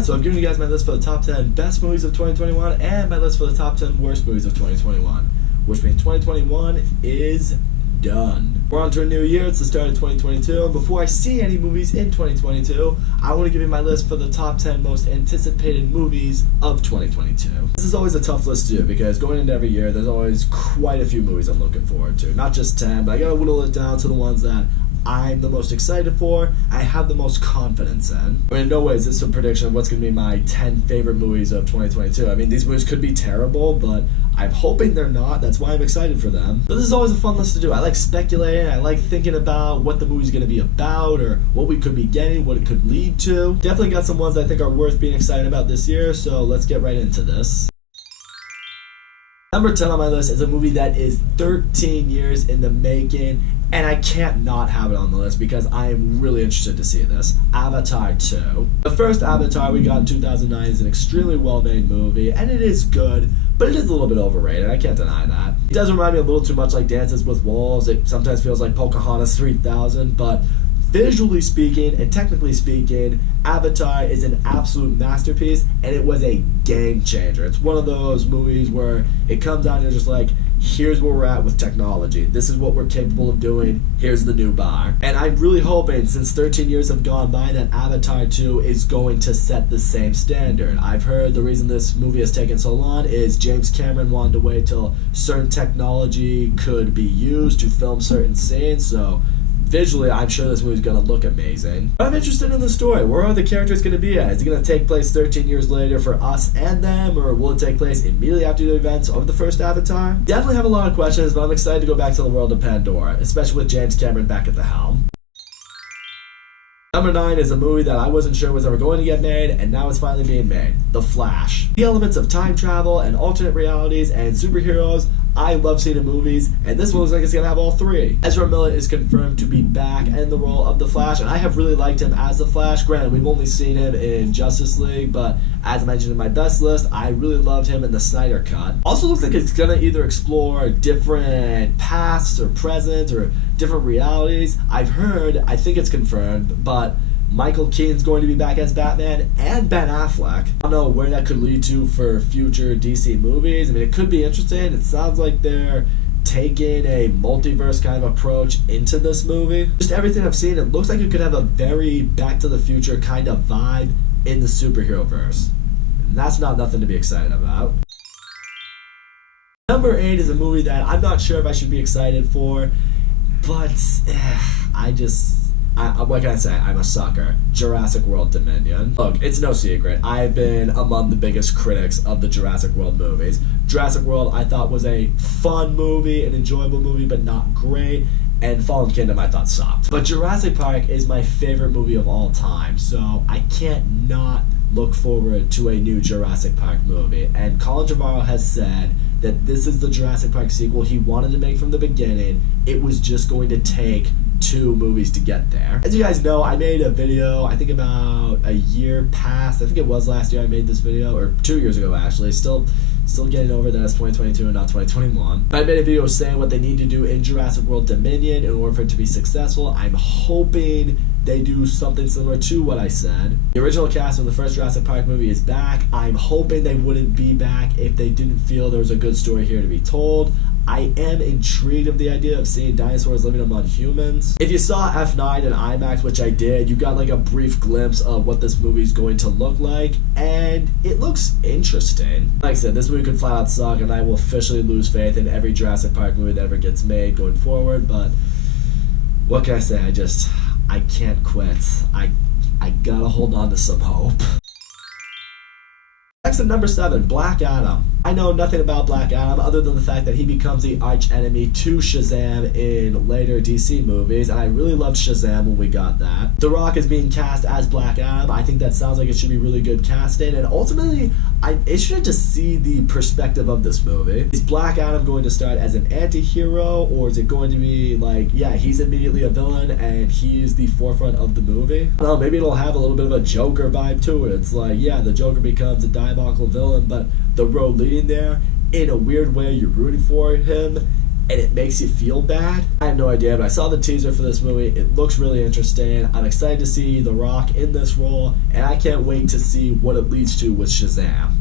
Alright, so I've given you guys my list for the top 10 best movies of 2021 and my list for the top 10 worst movies of 2021, which means 2021 is done. We're on to a new year. It's the start of 2022, and before I see any movies in 2022, I want to give you my list for the top 10 most anticipated movies of 2022. This is always a tough list to do because going into every year, there's always quite a few movies I'm looking forward to. Not just 10, but I gotta whittle it down to the ones that I'm the most excited for, I have the most confidence in. I mean, in no way is this a prediction of what's going to be my 10 favorite movies of 2022. I mean, these movies could be terrible, but I'm hoping they're not. That's why I'm excited for them. But this is always a fun list to do. I like speculating. I like thinking about what the movie's going to be about or what we could be getting, what it could lead to. Definitely got some ones I think are worth being excited about this year, so let's get right into this. Number 10 on my list is a movie that is 13 years in the making, and I can't not have it on the list because I am really interested to see this. Avatar 2. The first Avatar we got in 2009 is an extremely well-made movie, and it is good, but it is a little bit overrated. I can't deny that. It does remind me a little too much like Dances with Wolves. It sometimes feels like Pocahontas 3000, but visually speaking and technically speaking, Avatar is an absolute masterpiece, and it was a game changer. It's one of those movies where it comes down to just like, here's where we're at with technology. This is what we're capable of doing. Here's the new bar. And I'm really hoping, since 13 years have gone by, that Avatar 2 is going to set the same standard. I've heard the reason this movie has taken so long is James Cameron wanted to wait till certain technology could be used to film certain scenes, so visually, I'm sure this movie's going to look amazing. But I'm interested in the story. Where are the characters going to be at? Is it going to take place 13 years later for us and them, or will it take place immediately after the events of the first Avatar? Definitely have a lot of questions, but I'm excited to go back to the world of Pandora, especially with James Cameron back at the helm. Number 9 is a movie that I wasn't sure was ever going to get made, and now it's finally being made. The Flash. The elements of time travel and alternate realities and superheroes I love seeing in movies, and this one looks like it's going to have all three. Ezra Miller is confirmed to be back in the role of the Flash, and I have really liked him as the Flash. Granted, we've only seen him in Justice League, but as I mentioned in my best list, I really loved him in the Snyder Cut. Also looks like it's going to either explore different pasts or presents or different realities. I've heard, I think it's confirmed, but Michael Keaton's going to be back as Batman, and Ben Affleck. I don't know where that could lead to for future DC movies. I mean, it could be interesting. It sounds like they're taking a multiverse kind of approach into this movie. Just everything I've seen, it looks like it could have a very Back to the Future kind of vibe in the superhero verse. And that's not nothing to be excited about. Number 8 is a movie that I'm not sure if I should be excited for, but what can I say? I'm a sucker. Jurassic World Dominion. Look, it's no secret. I've been among the biggest critics of the Jurassic World movies. Jurassic World I thought was a fun movie, an enjoyable movie, but not great. And Fallen Kingdom I thought sucked. But Jurassic Park is my favorite movie of all time, so I can't not look forward to a new Jurassic Park movie. And Colin Trevorrow has said that this is the Jurassic Park sequel he wanted to make from the beginning. It was just going to take 2 movies to get there. As you guys know, I made a video, I think about a year past, I think it was last year I made this video, or 2 years ago actually, still getting over that it's 2022 and not 2021. But I made a video saying what they need to do in Jurassic World Dominion in order for it to be successful. I'm hoping they do something similar to what I said. The original cast of the first Jurassic Park movie is back. I'm hoping they wouldn't be back if they didn't feel there was a good story here to be told. I am intrigued of the idea of seeing dinosaurs living among humans. If you saw F9 in IMAX, which I did, you got like a brief glimpse of what this movie is going to look like, and it looks interesting. Like I said, this movie could flat out suck, and I will officially lose faith in every Jurassic Park movie that ever gets made going forward, but what can I say? I can't quit. I gotta hold on to some hope. Next at number 7, Black Adam. I know nothing about Black Adam other than the fact that he becomes the arch enemy to Shazam in later DC movies, and I really loved Shazam when we got that. The Rock is being cast as Black Adam. I think that sounds like it should be really good casting, and ultimately, it should just see the perspective of this movie. Is Black Adam going to start as an anti-hero, or is it going to be like, yeah, he's immediately a villain and he is the forefront of the movie? I don't know, maybe it'll have a little bit of a Joker vibe to it. It's like, yeah, the Joker becomes a diabolical villain, but the road leading there, in a weird way, you're rooting for him, and it makes you feel bad. I have no idea, but I saw the teaser for this movie. It looks really interesting. I'm excited to see The Rock in this role, and I can't wait to see what it leads to with Shazam.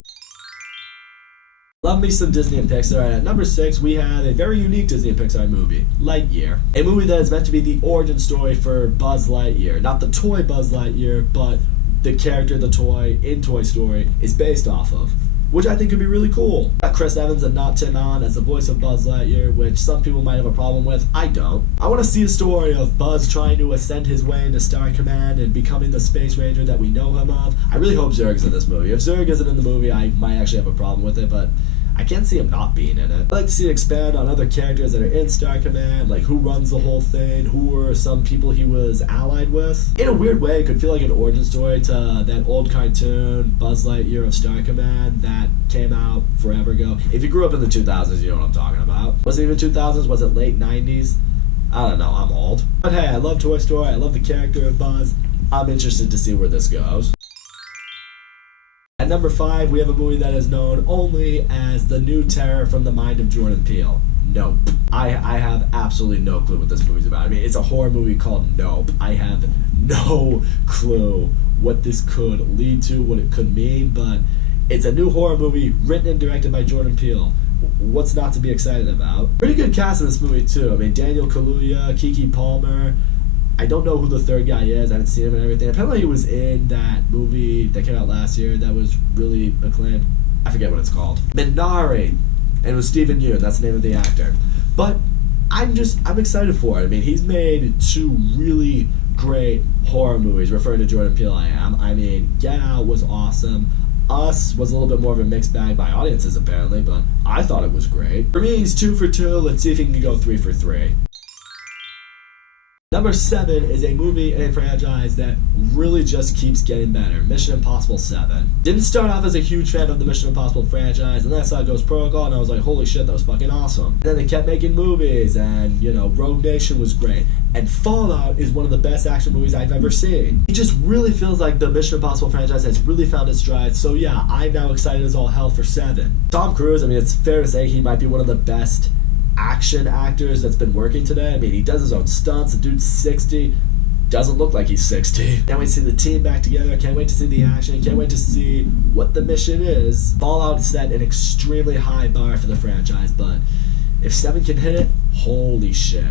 Love me some Disney and Pixar, and at number 6 we have a very unique Disney and Pixar movie, Lightyear. A movie that is meant to be the origin story for Buzz Lightyear. Not the toy Buzz Lightyear, but the character the toy in Toy Story is based off of, which I think could be really cool. Got Chris Evans and not Tim Allen as the voice of Buzz Lightyear, which some people might have a problem with. I don't. I want to see a story of Buzz trying to ascend his way into Star Command and becoming the Space Ranger that we know him of. I really hope Zurg's in this movie. If Zurg isn't in the movie, I might actually have a problem with it, but I can't see him not being in it. I'd like to see it expand on other characters that are in Star Command, like who runs the whole thing, who were some people he was allied with. In a weird way, it could feel like an origin story to that old cartoon, Buzz Lightyear of Star Command, that came out forever ago. If you grew up in the 2000s, you know what I'm talking about. Was it even 2000s? Was it late 90s? I don't know, I'm old. But hey, I love Toy Story, I love the character of Buzz. I'm interested to see where this goes. At number 5, we have a movie that is known only as the new terror from the mind of Jordan Peele. Nope. I have absolutely no clue what this movie's about. I mean, it's a horror movie called Nope. I have no clue what this could lead to, what it could mean, but it's a new horror movie written and directed by Jordan Peele. What's not to be excited about? Pretty good cast in this movie, too. I mean, Daniel Kaluuya, Keke Palmer. I don't know who the third guy is. I haven't seen him and everything. Apparently he was in that movie that came out last year that was really acclaimed. I forget what it's called. Minari. And it was Stephen Yeun. That's the name of the actor. But I'm excited for it. I mean, he's made 2 really great horror movies, referring to Jordan Peele I am. I mean, Get Out was awesome. Us was a little bit more of a mixed bag by audiences, apparently, but I thought it was great. For me, he's 2 for 2. Let's see if he can go 3 for 3. Number 7 is a movie and a franchise that really just keeps getting better. Mission Impossible 7. Didn't start off as a huge fan of the Mission Impossible franchise, and then I saw Ghost Protocol, and I was like, holy shit, that was fucking awesome. And then they kept making movies, and, you know, Rogue Nation was great. And Fallout is one of the best action movies I've ever seen. It just really feels like the Mission Impossible franchise has really found its stride, so yeah, I'm now excited as all hell for 7. Tom Cruise, I mean, it's fair to say he might be one of the best action actors that's been working today. I mean, he does his own stunts. The dude's 60. Doesn't look like he's 60. Can't wait to see the team back together. Can't wait to see the action. Can't wait to see what the mission is. Fallout set an extremely high bar for the franchise, but if 7 can hit it, holy shit.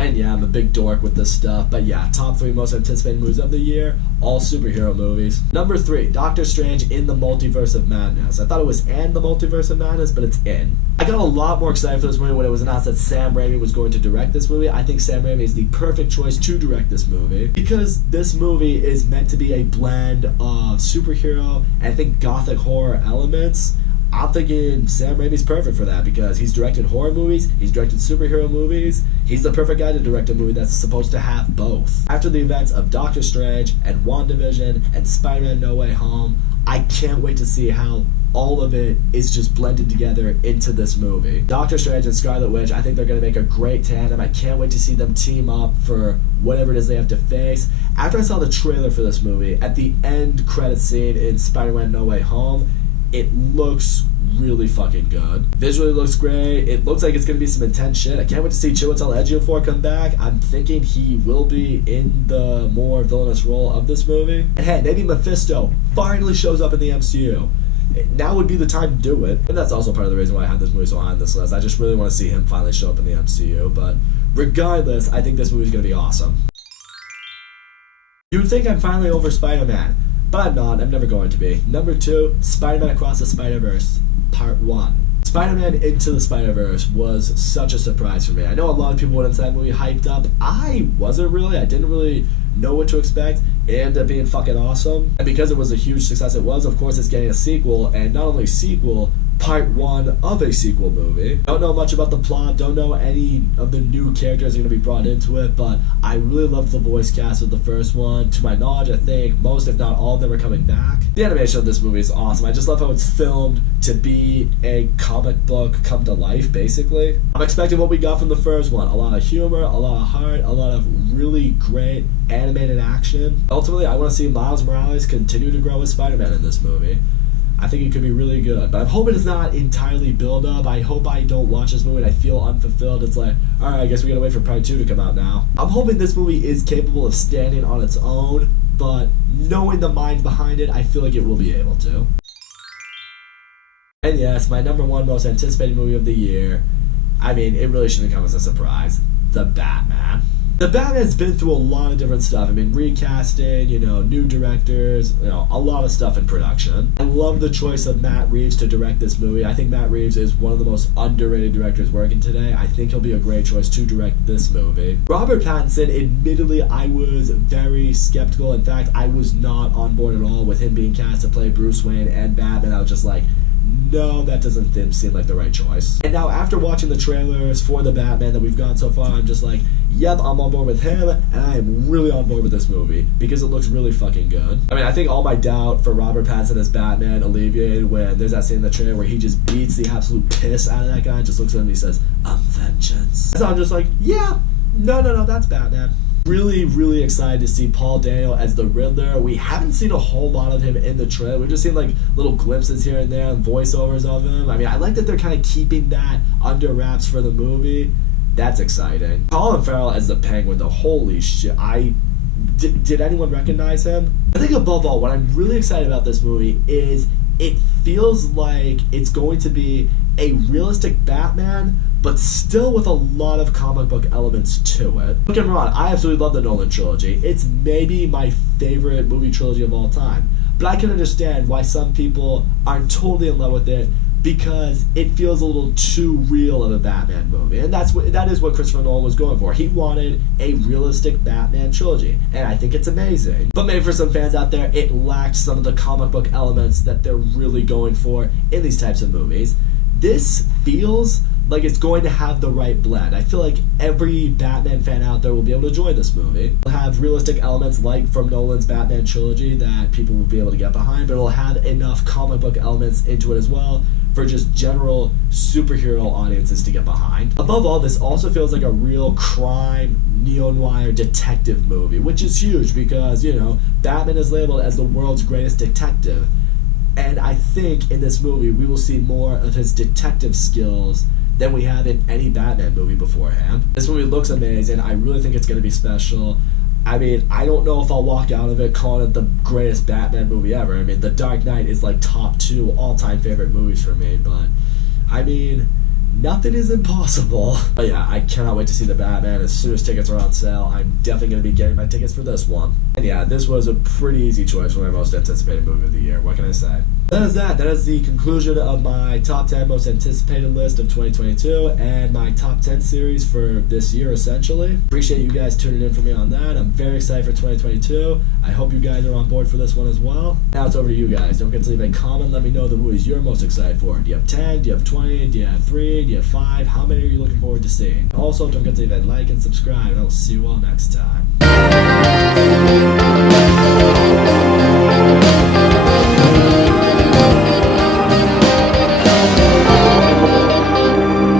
And yeah, I'm a big dork with this stuff, but yeah, top 3 most anticipated movies of the year, all superhero movies. Number 3, Doctor Strange in the Multiverse of Madness. I thought it was in the Multiverse of Madness, but it's in. I got a lot more excited for this movie when it was announced that Sam Raimi was going to direct this movie. I think Sam Raimi is the perfect choice to direct this movie, because this movie is meant to be a blend of superhero and I think gothic horror elements. I'm thinking Sam Raimi's perfect for that because he's directed horror movies, he's directed superhero movies. He's the perfect guy to direct a movie that's supposed to have both. After the events of Doctor Strange and WandaVision and Spider-Man No Way Home, I can't wait to see how all of it is just blended together into this movie. Doctor Strange and Scarlet Witch, I think they're going to make a great tandem. I can't wait to see them team up for whatever it is they have to face. After I saw the trailer for this movie, at the end credit scene in Spider-Man No Way Home, it looks really fucking good. Visually looks great. It looks like it's gonna be some intense shit. I can't wait to see Chiwetel Ejiofor come back. I'm thinking he will be in the more villainous role of this movie. And hey, maybe Mephisto finally shows up in the MCU. Now would be the time to do it. And that's also part of the reason why I have this movie so high on this list. I just really want to see him finally show up in the MCU. But regardless, I think this movie's gonna be awesome. You would think I'm finally over Spider-Man, but I'm not. I'm never going to be. Number 2, Spider-Man Across the SpiderVerse, Part 1. Spider-Man Into the Spider-Verse was such a surprise for me. I know a lot of people went into that movie hyped up. I wasn't really. I didn't really know what to expect. It ended up being fucking awesome. And because it was a huge success it was, of course it's getting a sequel, and not only sequel, Part 1 of a sequel movie. Don't know much about the plot, don't know any of the new characters that are going to be brought into it, but I really loved the voice cast of the first one. To my knowledge, I think most, if not all of them, are coming back. The animation of this movie is awesome. I just love how it's filmed to be a comic book come to life, basically. I'm expecting what we got from the first one. A lot of humor, a lot of heart, a lot of really great animated action. Ultimately, I want to see Miles Morales continue to grow as Spider-Man in this movie. I think it could be really good. But I'm hoping it's not entirely build up. I hope I don't watch this movie and I feel unfulfilled. It's like, alright, I guess we gotta wait for part 2 to come out now. I'm hoping this movie is capable of standing on its own, but knowing the mind behind it, I feel like it will be able to. And yes, my number 1 most anticipated movie of the year, I mean, it really shouldn't come as a surprise. The Batman. The Batman's been through a lot of different stuff. I mean, recasting, new directors, a lot of stuff in production. I love the choice of Matt Reeves to direct this movie. I think Matt Reeves is one of the most underrated directors working today. I think he'll be a great choice to direct this movie. Robert Pattinson, admittedly, I was very skeptical. In fact, I was not on board at all with him being cast to play Bruce Wayne and Batman. I was just like, no, that doesn't seem like the right choice. And now after watching the trailers for the Batman that we've gotten so far, I'm just like, yep, I'm on board with him, and I am really on board with this movie because it looks really fucking good. I mean, I think all my doubt for Robert Pattinson as Batman alleviated when there's that scene in the trailer where he just beats the absolute piss out of that guy and just looks at him and he says, I'm vengeance. So I'm just like, yeah, no, that's Batman. Really, really excited to see Paul Dano as the Riddler. We haven't seen a whole lot of him in the trailer. We've just seen like little glimpses here and there and voiceovers of him. I mean, I like that they're kind of keeping that under wraps for the movie. That's exciting. Colin Farrell as the Penguin, though, holy shit. Did anyone recognize him? I think above all, what I'm really excited about this movie is it feels like it's going to be a realistic Batman, but still with a lot of comic book elements to it. Don't get me wrong, I absolutely love the Nolan trilogy. It's maybe my favorite movie trilogy of all time. But I can understand why some people aren't totally in love with it because it feels a little too real of a Batman movie. And that is what Christopher Nolan was going for. He wanted a realistic Batman trilogy, and I think it's amazing. But maybe for some fans out there, it lacked some of the comic book elements that they're really going for in these types of movies. This feels like it's going to have the right blend. I feel like every Batman fan out there will be able to enjoy this movie. It'll have realistic elements like from Nolan's Batman trilogy that people will be able to get behind, but it'll have enough comic book elements into it as well for just general superhero audiences to get behind. Above all, this also feels like a real crime, neo-noir detective movie, which is huge because, Batman is labeled as the world's greatest detective. And I think in this movie, we will see more of his detective skills than we have in any Batman movie beforehand. This movie looks amazing. I really think it's going to be special. I mean, I don't know if I'll walk out of it calling it the greatest Batman movie ever. I mean, The Dark Knight is like top 2 all-time favorite movies for me, but I mean, nothing is impossible. But yeah, I cannot wait to see the Batman. As soon as tickets are on sale, I'm definitely going to be getting my tickets for this one. And yeah, this was a pretty easy choice for my most anticipated movie of the year. What can I say? That is the conclusion of my top 10 most anticipated list of 2022 and my top 10 series for this year, essentially. Appreciate you guys tuning in for me on that. I'm very excited for 2022. I hope you guys are on board for this one as well. Now it's over to you guys. Don't forget to leave a comment. Let me know the movies you're most excited for. Do you have 10? Do you have 20? Do you have 3? Do you have 5? How many are you looking forward to seeing? Also, don't forget to leave a like and subscribe, and I will see you all next time.